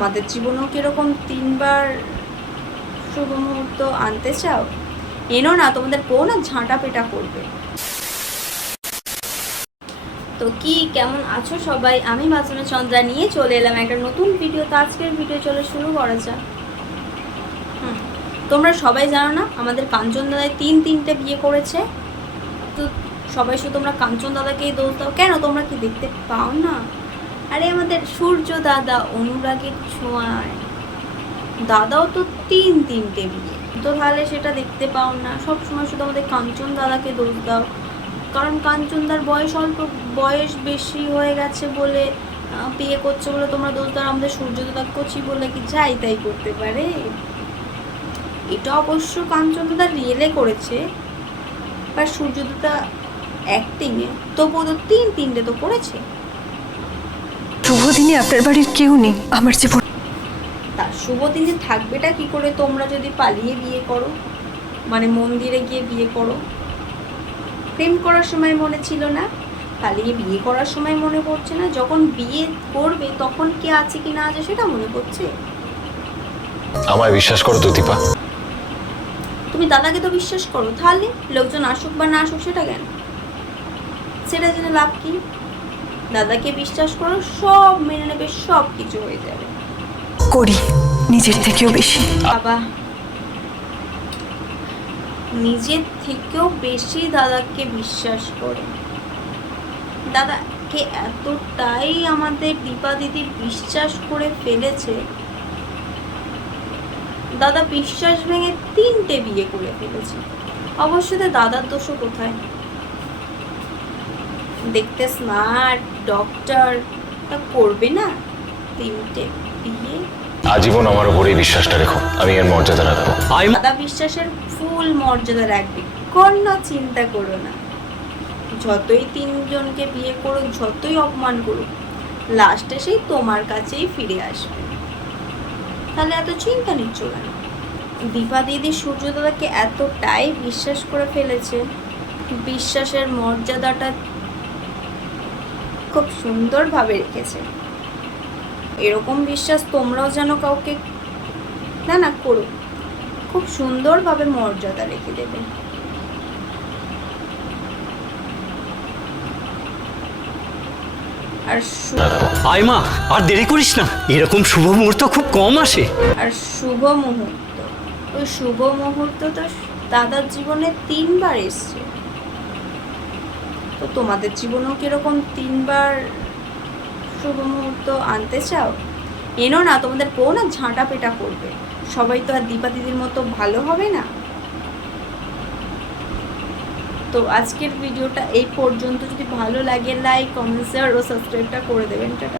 তোমাদের জীবনেও কিরকম তিনবার শুভ মুহূর্ত আনতে চাও? এনো না, তোমাদের বউ না ঝাঁটা পেটা করবে। তো কি কেমন আছো সবাই? আমি বাসনা চন্দ্রা নিয়ে চলে এলাম একটা নতুন ভিডিও। তো আজকের ভিডিও চলে শুরু করা যাক। তোমরা সবাই জানো না আমাদের কাঞ্চন দাদাই তিনটে বিয়ে করেছে। তো সবাই শুধু তোমরা কাঞ্চন দাদাকেই দোষ দাও কেন? তোমরা কি দেখতে পাও না? আরে আমাদের সূর্য দাদা অনুরাগের ছোঁয়ায় দাদাও তো তিনটে বিয়ে, তো তাহলে সেটা দেখতে পাও না? সবসময় শুধু আমাদের কাঞ্চন দাদাকে দোষ দাও, কারণ কাঞ্চনদার বয়স বেশি হয়ে গেছে বলে বিয়ে করছে বলে তোমরা দোষ দাও। আমাদের সূর্য দাদা করছি বলে কি যাই তাই করতে পারে? এটা অবশ্য কাঞ্চন দাদা রিয়েলে করেছে, বা সূর্য দাদা অ্যাক্টিংয়ে, তবুও তো তিনটে তো করেছে। শুভ দিনে আপনার বাড়ির কেউ নেই আমার জীবন। তার শুভ দিনে থাকবেটা কি করে তোমরা যদি পালিয়ে বিয়ে করো, মানে মন্দিরে গিয়ে বিয়ে করো? প্রেম করার সময় মনে ছিল না, পালিয়ে বিয়ে করার সময় মনে পড়ছে না, যখন বিয়ে করবে তখন কে আছে কি না আছে সেটা মনে পড়ছে? আমায় বিশ্বাস করো তো দীপা। তুমি দাদাকে তো বিশ্বাস করো, তাহলে লোকজন আসুক বা না আসুক সেটা কেন? সেটা জেনে লাভ কি? দাদাকে বিশ্বাস করো, সব মেনে নেবে, সব কিছু হয়ে যাবে। করি নিজের থেকেও বেশি। বাবা, নিজের থেকেও বেশি দাদাকে বিশ্বাস করে। দাদাকে এতটাই আমাদের দীপা দিদি বিশ্বাস করে ফেলেছে, দাদা বিশ্বাস ভেঙে তিনটে বিয়ে করে ফেলেছে। অবশ্যই দাদার দোষও কোথায়? দেখতে স্মার্ট ডক্টর, তা করবে না তিনটে বিয়ে? আজীবন আমার উপরেই বিশ্বাসটা রেখো, আমি এর মর্যাদা রাখবো। দাদা বিশ্বাসের ফুল মর্যাদা রাখবে, কোনো চিন্তা করো না। যতই তিনজনকে বিয়ে করুক, যতই অপমান করুক, লাস্টে সেই তোমার কাছেই ফিরে আসবে। তাহলে এত চিন্তা নিচ্ছ কেন? দীপা দিদি সূর্য দাদাকে এতটাই বিশ্বাস করে ফেলেছে, বিশ্বাসের মর্যাদাটা খুব সুন্দরভাবে রেখেছে। এরকম বিশ্বাস তোমরাও যেন কাউকে না করো, খুব সুন্দরভাবে মর্যাদা রেখে দেবে। আর আয় মা, আর দেরি করিস না, এরকম শুভ মুহূর্ত খুব কম আসে। আর শুভ মুহূর্ত, ওই শুভ মুহূর্ত তো দাদার জীবনে তিনবার এসছে। তো তোমাদের জীবনেও কিরকম তিনবার শুভ মুহূর্ত আনতে চাও? এনো না, তোমাদের বউ না ঝাঁটা পেটা করবে। সবাই তো আর দীপা দিদির মতো ভালো হবে না। তো আজকের ভিডিওটা এই পর্যন্ত। যদি ভালো লাগে লাইক, কমেন্ট, শেয়ার ও সাবস্ক্রাইবটা করে দেবেন। টাটা।